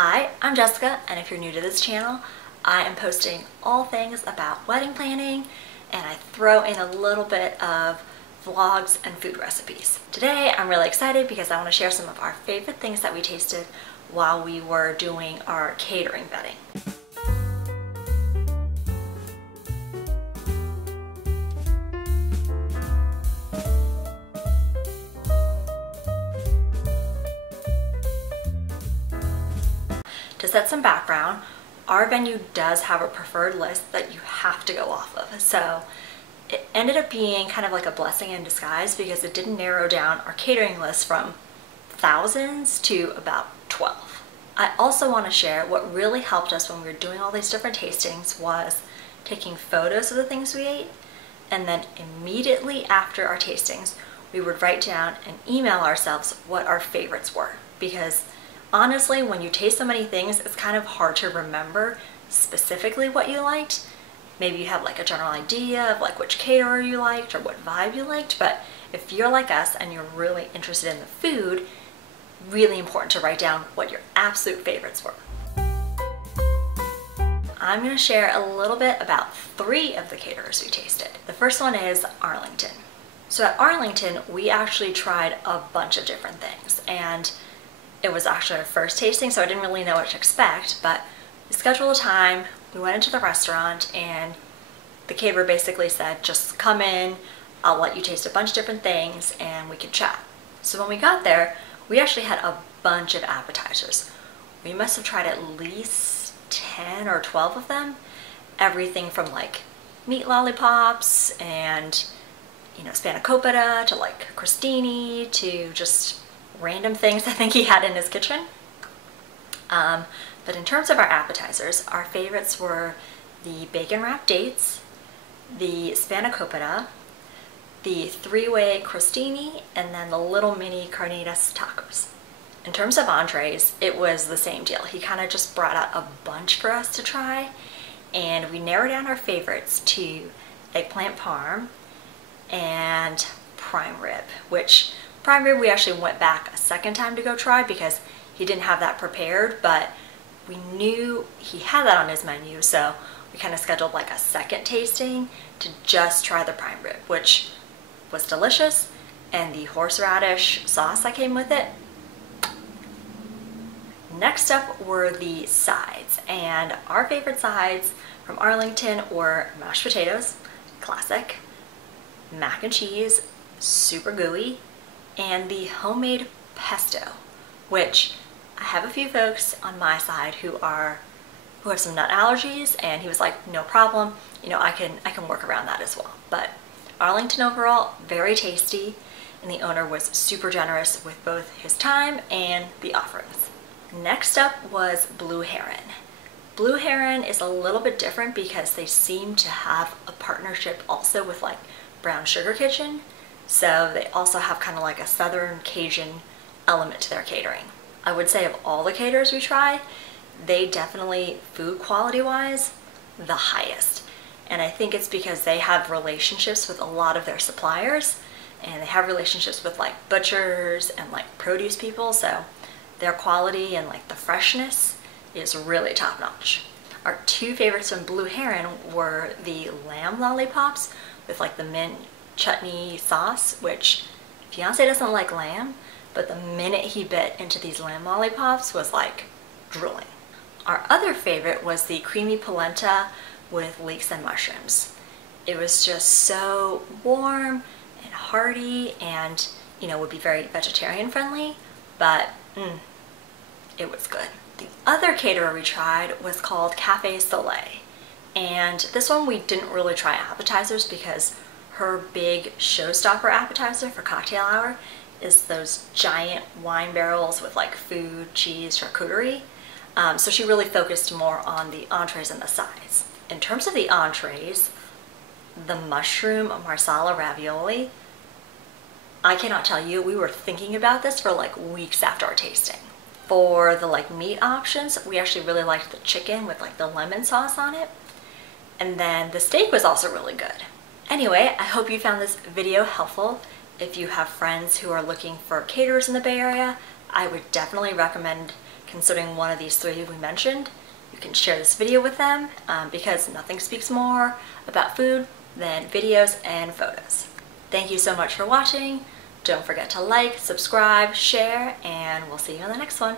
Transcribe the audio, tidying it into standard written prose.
Hi, I'm Jessica, and if you're new to this channel, I am posting all things about wedding planning, and I throw in a little bit of vlogs and food recipes. Today, I'm really excited because I want to share some of our favorite things that we tasted while we were doing our catering vetting. To set some background, our venue does have a preferred list that you have to go off of. So it ended up being kind of like a blessing in disguise because it didn't narrow down our catering list from thousands to about 12. I also want to share what really helped us when we were doing all these different tastings was taking photos of the things we ate, and then immediately after our tastings, we would write down and email ourselves what our favorites were, because honestly, when you taste so many things, it's kind of hard to remember specifically what you liked. Maybe you have like a general idea of like which caterer you liked or what vibe you liked, but if you're like us and you're really interested in the food, really important to write down what your absolute favorites were. I'm going to share a little bit about 3 of the caterers we tasted. The first one is Arlington. So at Arlington, we actually tried a bunch of different things, and it was actually our first tasting, so I didn't really know what to expect, but we scheduled a time, we went into the restaurant, and the caterer basically said, just come in, I'll let you taste a bunch of different things, and we can chat. So when we got there, we actually had a bunch of appetizers. We must have tried at least 10 or 12 of them. Everything from like meat lollipops and, you know, spanakopita to like crostini to just random things I think he had in his kitchen. But in terms of our appetizers, our favorites were the bacon wrapped dates, the spanakopita, the 3-way crostini, and then the little mini carnitas tacos. In terms of entrees, it was the same deal. He kind of just brought out a bunch for us to try, and we narrowed down our favorites to eggplant parm and prime rib, which prime rib we actually went back a second time to go try because he didn't have that prepared, but we knew he had that on his menu, so we kind of scheduled like a second tasting to just try the prime rib, which was delicious, and the horseradish sauce that came with it. Next up were the sides, and our favorite sides from Arlington were mashed potatoes, classic, mac and cheese, super gooey, and the homemade pesto, which I have a few folks on my side who have some nut allergies, and he was like, no problem, you know, I can work around that as well. But Arlington overall, very tasty, and the owner was super generous with both his time and the offerings. Next up was Blue Heron. Blue Heron is a little bit different because they seem to have a partnership also with like Brown Sugar Kitchen. So they also have kind of like a Southern Cajun element to their catering. I would say of all the caterers we tried, they definitely, food quality wise, the highest. And I think it's because they have relationships with a lot of their suppliers, and they have relationships with like butchers and like produce people, so their quality and like the freshness is really top notch. Our 2 favorites from Blue Heron were the lamb lollipops with like the mint chutney sauce, which fiance doesn't like lamb, but the minute he bit into these lamb lollipops was like drooling. Our other favorite was the creamy polenta with leeks and mushrooms. It was just so warm and hearty, and you know, would be very vegetarian friendly, but it was good. The other caterer we tried was called Cafe Soleil, and this one we didn't really try appetizers because her big showstopper appetizer for cocktail hour is those giant wine barrels with like food, cheese, charcuterie. So she really focused more on the entrees and the sides. In terms of the entrees, the mushroom marsala ravioli, I cannot tell you, we were thinking about this for like weeks after our tasting. For the like meat options, we actually really liked the chicken with like the lemon sauce on it. And then the steak was also really good. Anyway, I hope you found this video helpful. If you have friends who are looking for caterers in the Bay Area, I would definitely recommend considering one of these three we mentioned, you can share this video with them because nothing speaks more about food than videos and photos. Thank you so much for watching. Don't forget to like, subscribe, share, and we'll see you on the next one.